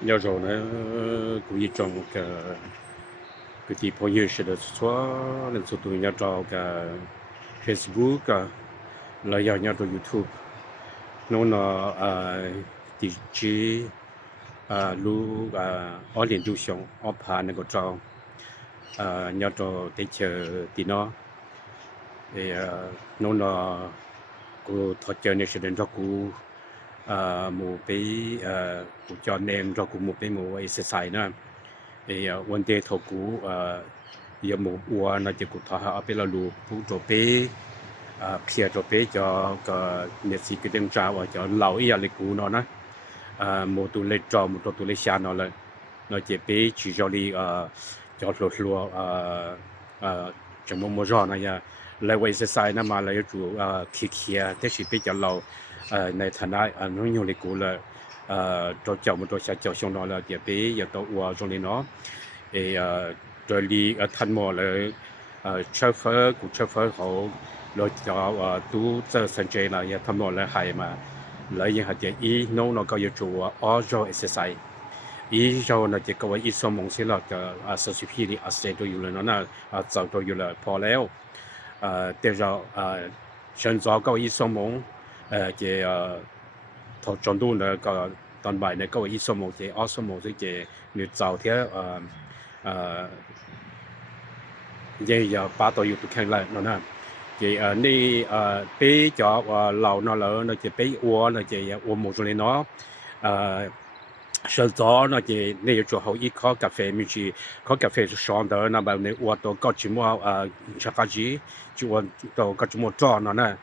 有时候呢，故意装个地方有些的说，能做到人家找个 Facebook 啊，来人家做 YouTube， 弄了DG 路二连ดูช่องอพา那个找人家做ได้เจอที่เนาะ弄了กูทอดเจอในเรื่องกูหมู่ไปกูจอดเนมเรากูหมู่ไปหมู่ไอ้เสายนะวันเดทกูยาหมู่อัวน่าจะกูทอเอาไปละลูผู้ตัวไปเพียตัวไปจะก็เนี่ยสิก็เดินจ้าว่าจะเหล่าอีหยังเลยกูเนาะนะหมู่ตัวเล็กจอหมู่ตัวเล็กชาเนาะเลยน่าจะไปชื่อจอลีจอดลัวจะมั่วๆนะอย่าแล้วไว้เสายนะมาแล้วอยู่เคลียร์แต่สิไปจะเราในฐานะน้องอยู่เลยกูเลยตัวเจ้ามันตัวชาเจ้าช่วงนั้นแล้วเดี๋ยวไปอย่าตัวอัวตรงนี้เนาะตัวลีทันหมดเลยเชฟเฟอร์กูเชฟเฟอร์เขาเราจะตู้เจอสัญญาณอะไรทำหมดเลยให้มาแล้วยังหาเดี๋ยวอีน้องเราก็อยู่ตัวออโจเอสไซอีโจน่ะจะก็ว่าอีสมองสิเราจะสสิพีนี่อาเซตัวอยู่เลยเนาะนะเจ้าตัวอยู่เลยพอแล้วแต่เราฉันจะก็อีสมองจะทอดจนดูนะก็ตอนบ่ายเนี่ยก็อีสมองจะออสมองจะเนี่ยเจ้าเที่ยยังอย่าปาตัวอยู่ตุแข็งเลยเนาะนะจะนี่ไปจอเหล่าเนาะแล้วจะไปอัวนะจะอัวหมูตรงนี้เนาะ上早那些那做好一烤咖啡，米去烤咖啡是上的，那么那我到搞什么吃咖喱，就我到搞什么早那呢，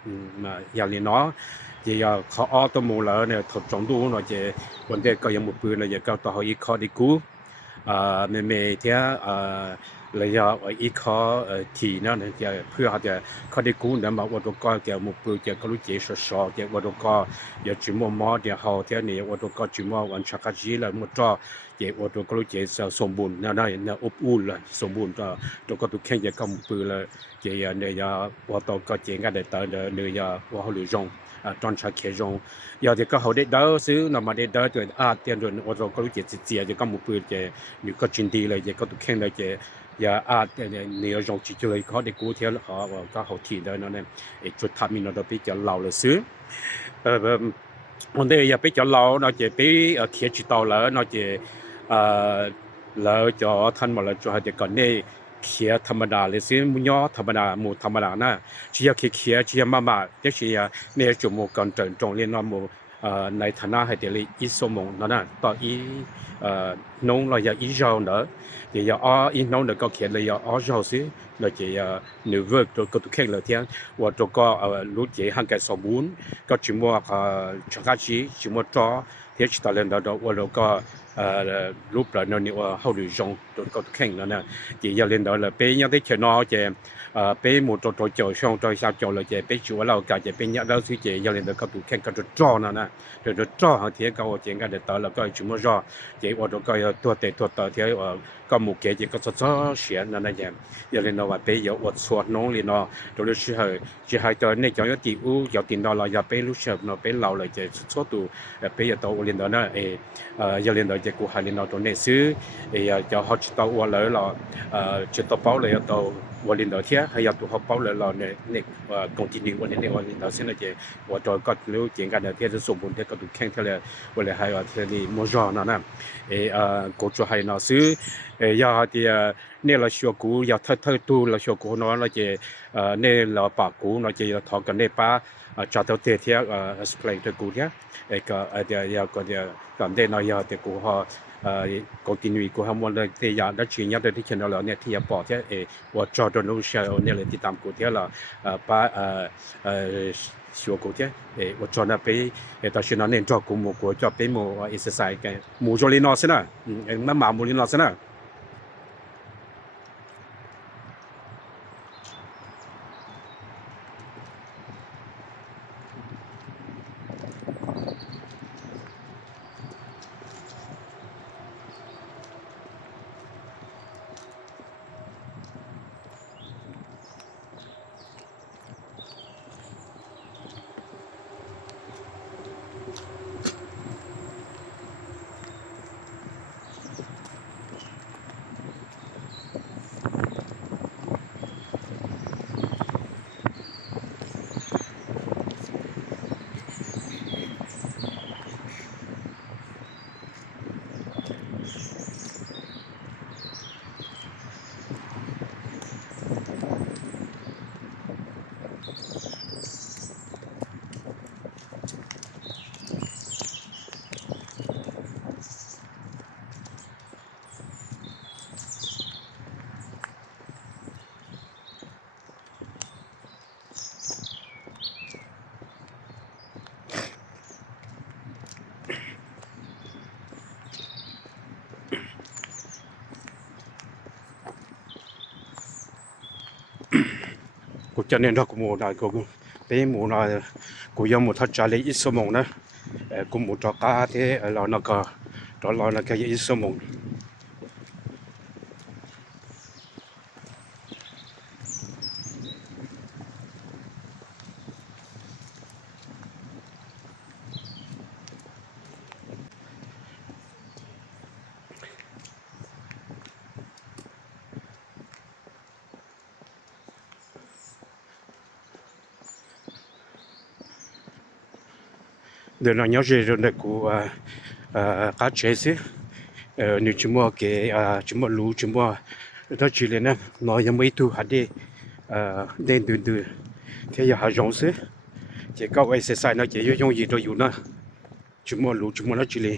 压力孬，也要烤熬到木了呢，头中度那些，วันเด็กก็ยังหมดปืนนะอย่าก็ต่ออีกข้อดีกูไม่เที่ยระยะอีกข้อทีนะจะเพื่อจะข้อดีกูนะมาว่าตัวก็จะหมดปืนจะก็รู้เจสสอจะว่าตัวก็อย่าจิมมอเดี๋ยวเฮาเที่ยนี่ว่าตัวก็จิมวันชักจีแล้วหมดจ่อจะว่าตัวก็รู้เจสมบูรณ์นะได้นะอบอุ่นละสมบูรณ์ตัวก็ตัวแข็งจะก็หมดปืนละจะเนี่ยว่าตัวก็เจงกันได้ตอนเนี่ยว่าเฮาหรือจงตอนชักเขจงอย่าจะก็เฮาได้เด้อซื้อนำมาได้เด้อตัวเตียนว่าตัวก็รู้เจเจียจะก็หมดปืนจะนี่ก็จินดีเลยจะก็ตัวแข็งเลยจะอย่าเนี่ยจงจิเลยเขาได้กูเที่ยวเขาก็เฮาที่เด้อนั่นเนี่ยจุดทำมีนดไปจะเหล่าเลยซื้อวันเดียวอย่าไปจะเหล่าเนาะจะไปเขียนจิตเอาแล้วเนาะจะแล้วจะท่านมาแล้วจะให้ก่อนนี่เขียนธรรมดาเลยซื้อมุญย่อธรรมดาหมู่ธรรมดานะเชียเขียเชียมาจะเชียเนี่ยจุหมู่ก่อนจงเรียนว่าหมู่ในฐานะให้เดลิอีสมงนั่นน่ะต่ออีน้องเราอย่าอีเจ้าเนาะเดี๋ยวอีน้องเดี๋ยวก็เขียนเลยอย่าเจ้าซิเราจะหนึ่งเวิร์กตัวก็ตุแข็งเลยเที่ยงว่าตัวก็รู้เจหันกันสมบูรณ์ก็จิมัวชักจีจิมัวจ่อเที่ยงตอนเล่นเราว่าเราก็รูปแล้วเนี่ยว่าเฮาดูจงตัวก็ตุแข็งแล้วนะจะอย่าเล่นเราไปยังได้เชิญเอาจะไปหมู่ตัวเจ้าช่องตัวชาวเจ้าเราจะไปชัวเราก็จะเป็นเราสิจะอย่าเล่นเราก็ตุแข็งก็จะจ่อนั่นน่ะตัวจ่อเฮาเที่ยก็ว่าเจงกันได้ตอนแล้วก็จิมัวจ่อจะว่าตัวก็ตัวเตตัวต่อเที่ยก็หมู่เกจะก็จะเสียนั่นน่ะอย่าเล่นเราว่าไปอย่าอดสวดน้องเลยเนาะตัวรู้สึกจะให้ตัวนี่จังติอูอย่าตินเราอย่าไปรู้สึกเนาะไปเราเลยจะสวดตัวไปอย่าตัวเล่นเรานะอย่าเล่นเราจะกูหาเล่นเราตัวนี้ซื้อจะเฮาจะตัวว่าเลยเราจะตัวเป้าเลยตัวว่าเล่นเราเที่ยให้อย่าตัวเฮาเป้าเลยเราเนี่ยcontinue วันนี้เนี่ยว่าเล่นเราเส้นจะว่าตัวก็รู้เก่งกันเที่ยจะสมบูรณ์เที่ยก็ถูกแข่งเท่าเลยว่าเลยให้ว่าเที่ยนี่มั่วจ่อนั่นน่ะก็จะให้เราซื้ออย่าที่เนี่ยเราชัวกูอย่าเธอตู้เราชัวกูเนาะเราจะเนี่ยเราปากกูเราจะทอกันเนี่ยป้าจะตัวเที่ยexplain ตัวกูเนี่ยก็เดี๋ยวก็เดี๋ยวกันได้เนาะอย่าแต่กูเฮาcontinue กูเฮามันได้อย่าได้ชิญญาที่เขียนแล้วเนี่ยที่ปอเที่ยว่าจอดนูเชียเนี่ยเลยที่ตามกูเที่ยละป้าชัวกูเที่ยว่าจอนะไปตอนนั้นเนี่ยจอกูหมู่กูจอไปหมู่exercise กันหมู่จอลินอซะนะมาหมาหมู่ลินอซะนะ จะเนี่ยดอกมูได้กูเป็นมูนะกูยังมูทัดจาเลยอิสมงนะกูมูตอกาเทเรานักตอนเรานักอิสมงเดี๋ยวเราจะเรียนกูการเชื่อนี่ชิมัวเกชิมัวรู้ชิมัวถ้าจีเลยนะเรายังไม่ถูกหัดเดินดูที่อยากหาจงสิเจ้าก็ไว้เสียสายนะเจ้ายังยืดอยู่นะชิมัวรู้ชิมัวน่าจีเลย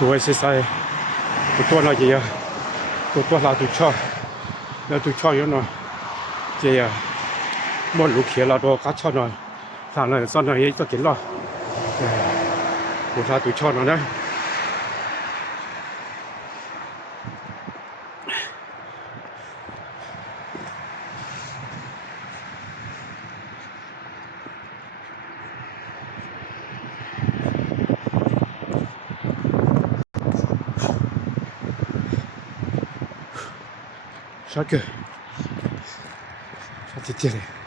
กูไว้เสียสายกูตัวเราเยอะกูตัวเราตุชอบแล้วตุชอบเยอะหน่อยเจี๋ยหมดลูกเขียเราตัวกัดชอบหน่อยทางนั้นซ่อนหน่อยจะกินหรอกูทาตุชอบหน่อยนะChaque tiene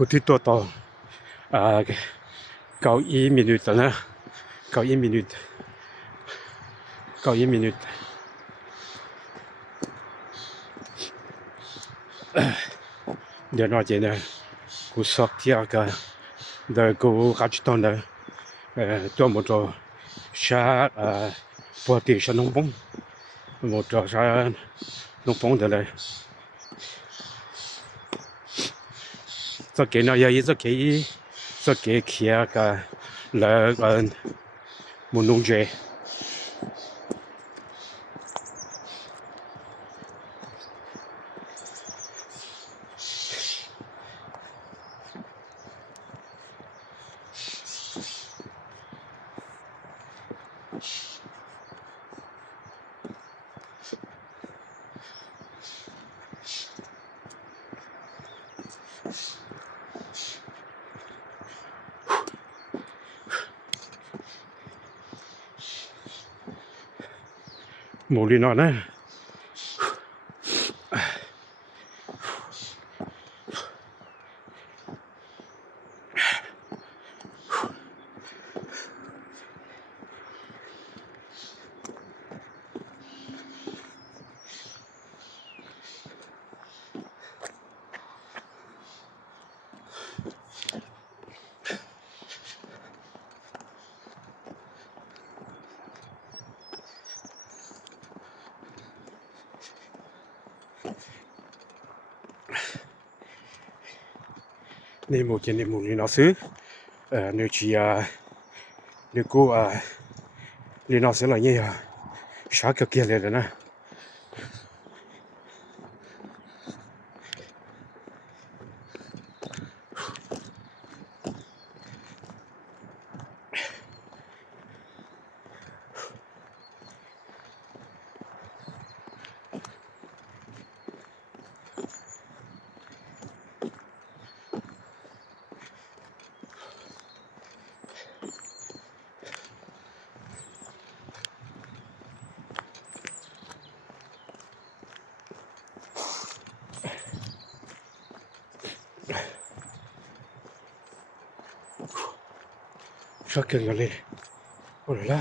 กูที่ตัวต่อ9 minutes นะ9 minutes 9 minutesเดี๋ยวน้อยเจนะกูสอกที่ก็เดี๋ยวกูกัดตอนนะตัวหมดตัวชาปกติฉันน้องปงหมดตัวชาน้องปงเดี๋ยวเลยสักเกณฑ์ยังสักเกณฑ์เขียก็แล้วมุนงเจหมูลีนอนนะนี่หมูกินนี่หมูลีนอนซื้อเนื้อชีเนื้อกูลีนอนซื้ออะไรเนี่ยชาเกี่ยวเลยนะชาเกี่ยวเลยโอ้ยล่ะ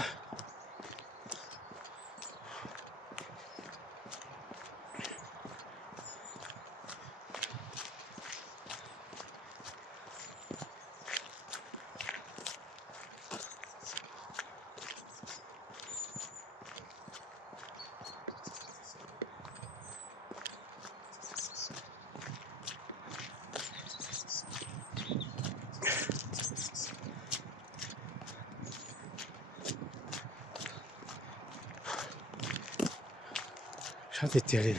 ชาติเจริญ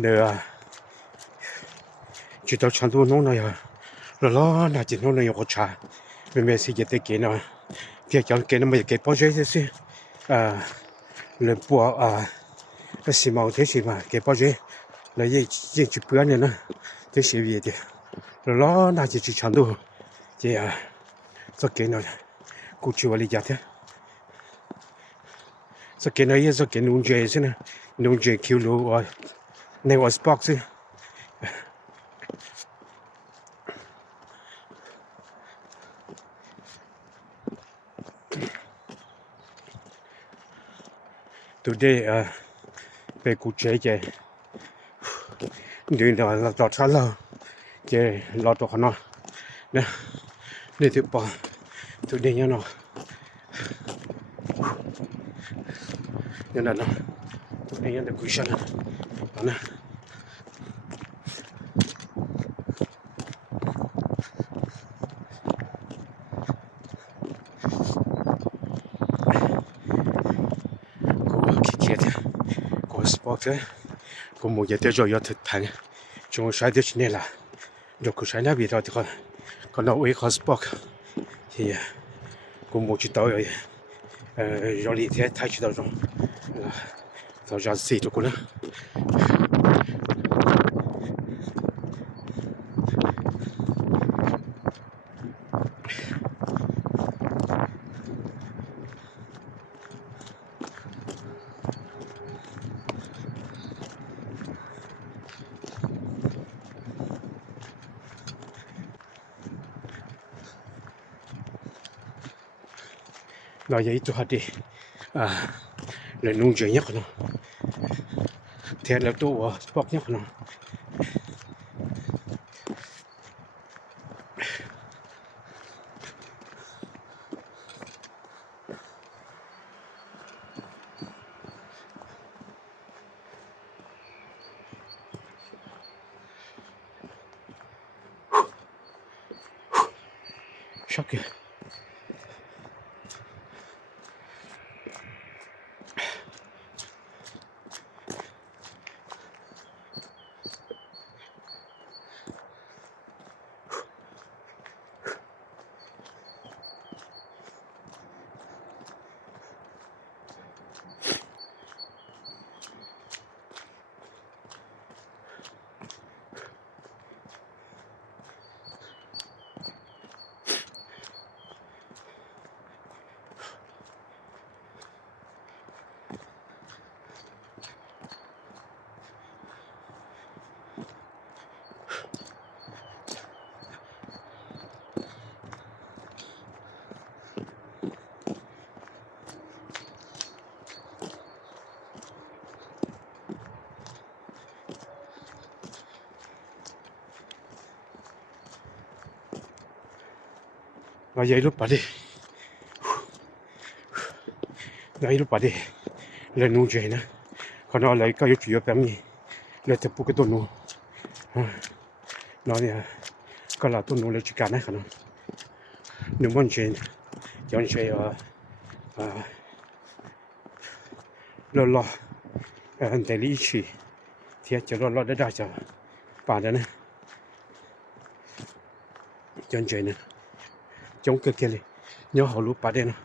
เนื้อจุดฉันตัวน้องหน่อยแล้วน่าจะน้องหน่อยหัวชาไม่สิจะได้กินนะเพียงจะกินไม่ได้พอใจสิเรื่องปัว是毛这些嘛，给包住，来也去半年了，这些月的，老那就去全都，这样，这给那，过去我理解的，这给那也是给农业是呢，农业收入我，那我是包是。Today, ไปกูเจดูหน่อยเราต่อชั้นเราเจเราต่อขนาดนะนี่ถือป่ะตัวเดียวเนาะนั่นนะตัวเดียวเด็กกุศลนะsport como ya te yo te tan chung sai de chine la do ku sai na bi da ko na we ko sport hi como chi tao yo li te tai chi da zhong so ja si to ku na là il y a tout hâte le nom de rien non t'es là tout pas rien non chaque là il y a le palais là il le palais le nom de rien quand on a quand tu as permis le te pour que ton nom nóก็เราตัวนู้นเลยจิกันนะครับนึกว่าเจนย้อนเชยรออันเดลี่ชีที่จะรอได้จะป่านนั้นย้อนเจนนะจงเกิดเกลี่ยย้อนเขารู้ป่าเด่นนะ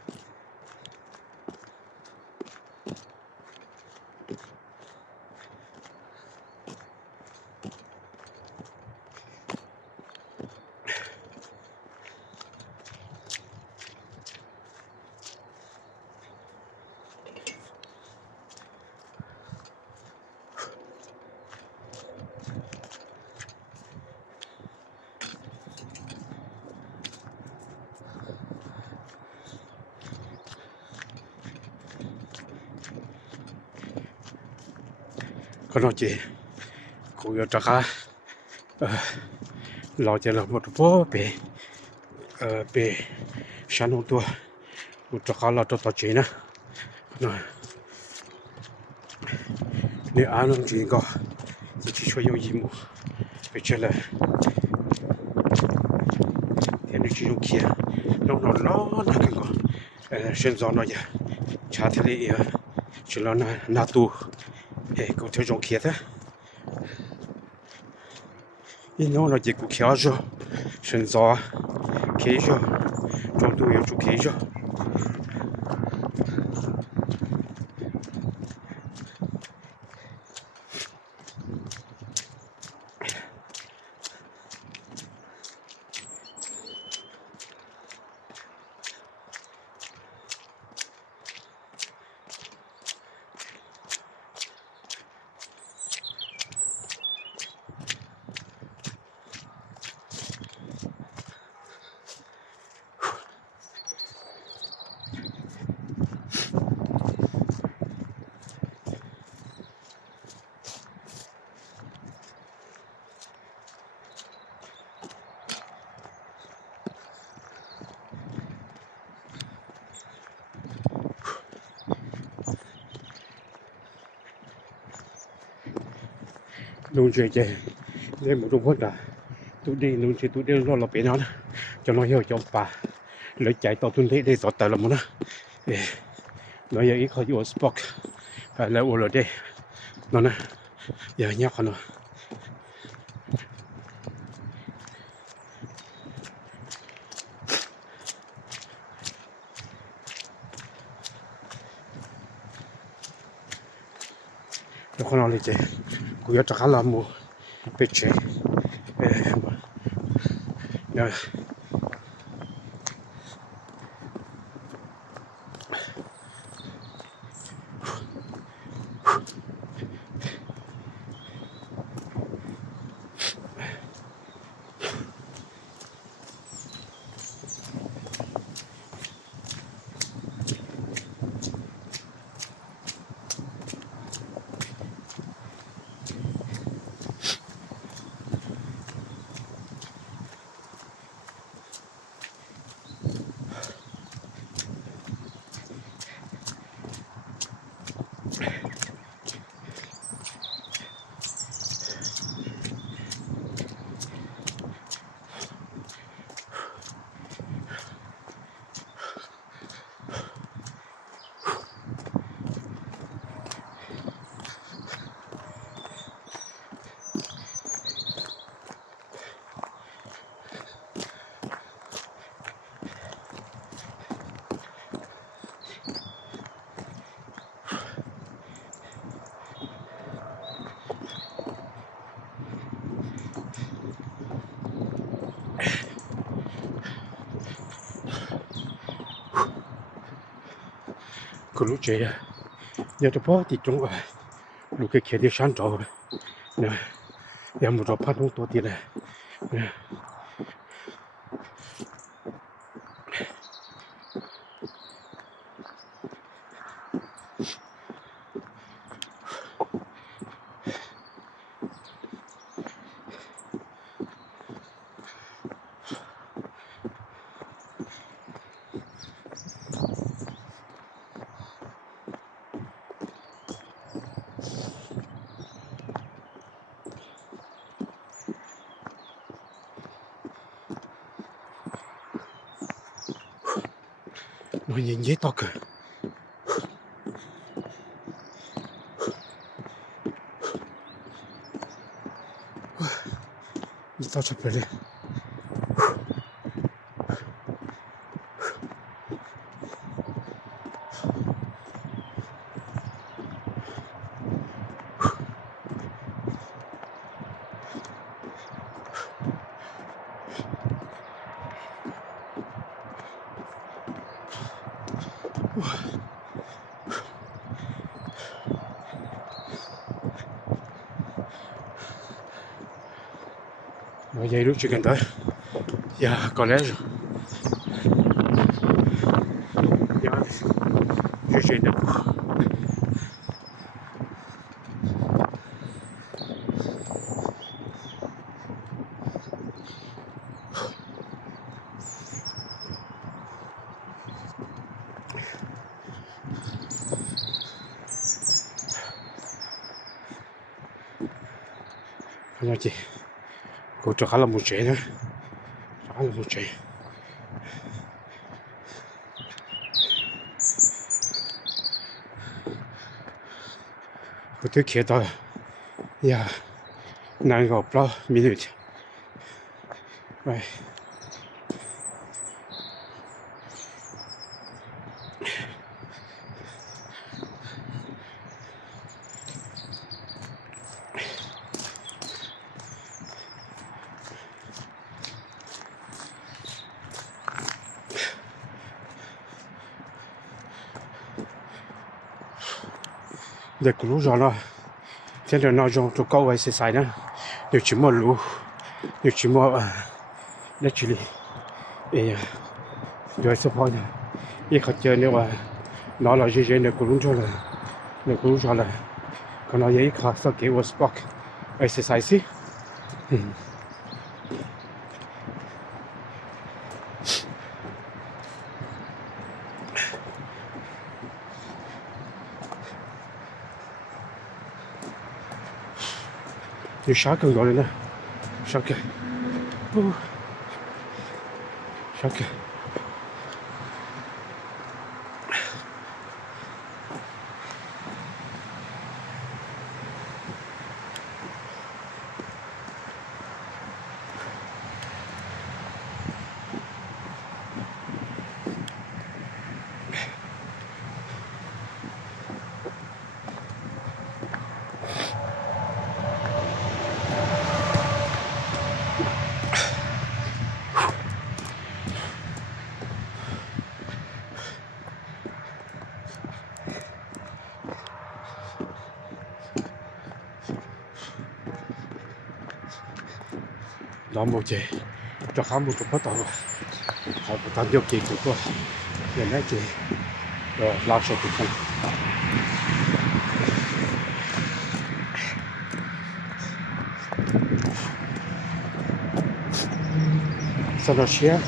ก็นอกจากกูอยากจะค่ะเราจะหมดพ่อไปชั้นของตัวกูจะค่ะเราต่อจีนะนี่อ่านจริงก็จะช่วยอยู่ยิ้มไปเจอเลยเห็นจริงๆเขียนน้องๆนะกันก็เช่นตอนนั้นชาทะเลฉลองนาตูก็เท่าจงเขียนอีน้องเราจะกูเขียนจ้ะเช่นตอนเขียนจ้ะจงตัวอยู่จุเขียนจ้ะลุงเจเจเล่นหมดทุกคนอ่ะตุดีลุงเจตุดีรอเราเป็นนะจะน้อยเหี่ยวจอมป่าเลยใจต่อตุนเละได้สอดแต่ละมันนะน้อยอย่างนี้เขาอยู่สปอกแล้วโอโลเดนั่นนะอย่าเงียบเขาเนาะแล้วคนเราเลยเจกูอยากจะข้าลามูเป็ดเชเนี่ย个路节呀，要的跑地中啊，路给开的山道了，那要么着怕东多的嘞，我也到个。你到这边来。我也路去跟他呀，搞来着，呀，就是那个。那姐，我这还了没钱呢，还了没钱。我都看到呀，9 minutes，喂。在公路上了，现在那种做高位是啥呢？有什么路？有什么那这里？哎呀，有什么呢？一看见那话，拿了这些那公路上了，那公路上了，可能也一看说给我 spot exercise，有啥更高的呢？啥个？哦，啥个？老母姐，这还没做不到啊，还不到要给这个，原来这拉手不看。上到线。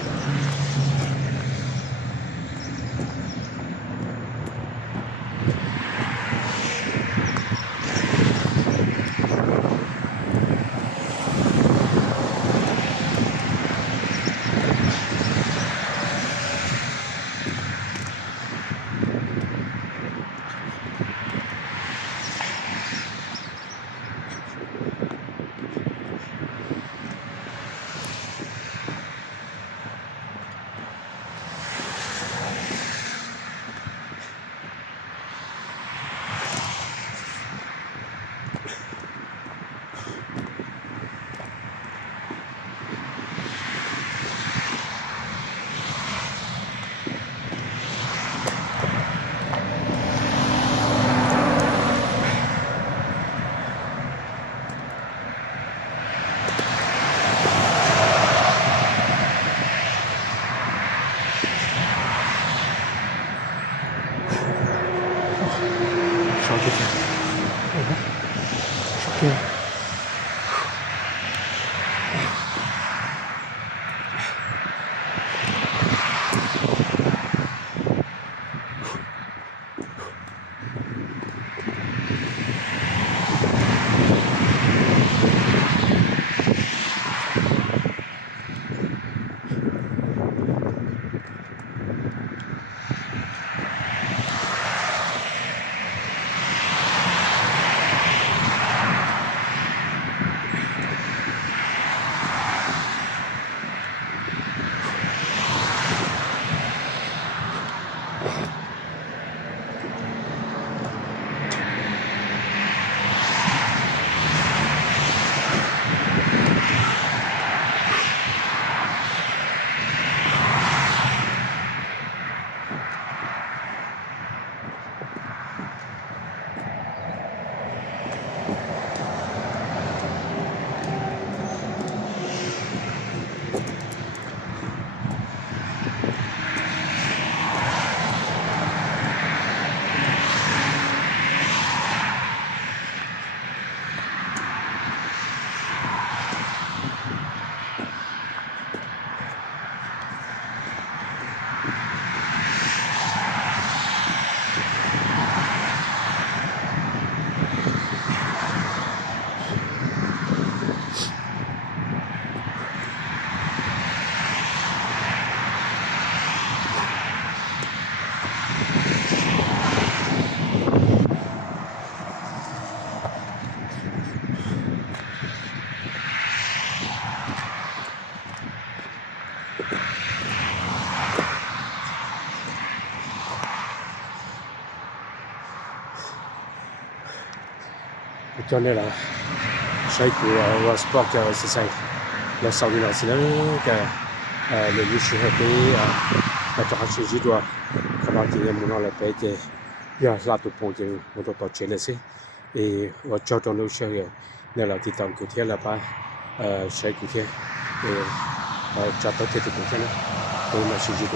donné la sai pour le sport que c'est ça la saudi là c'est là que le issue happy la stratégie doit comment dire mon la paix que ya la tout pour que on doit chez et on choix dans le chez nella titan côté là pas chez côté et chateau côté côté là on a suivi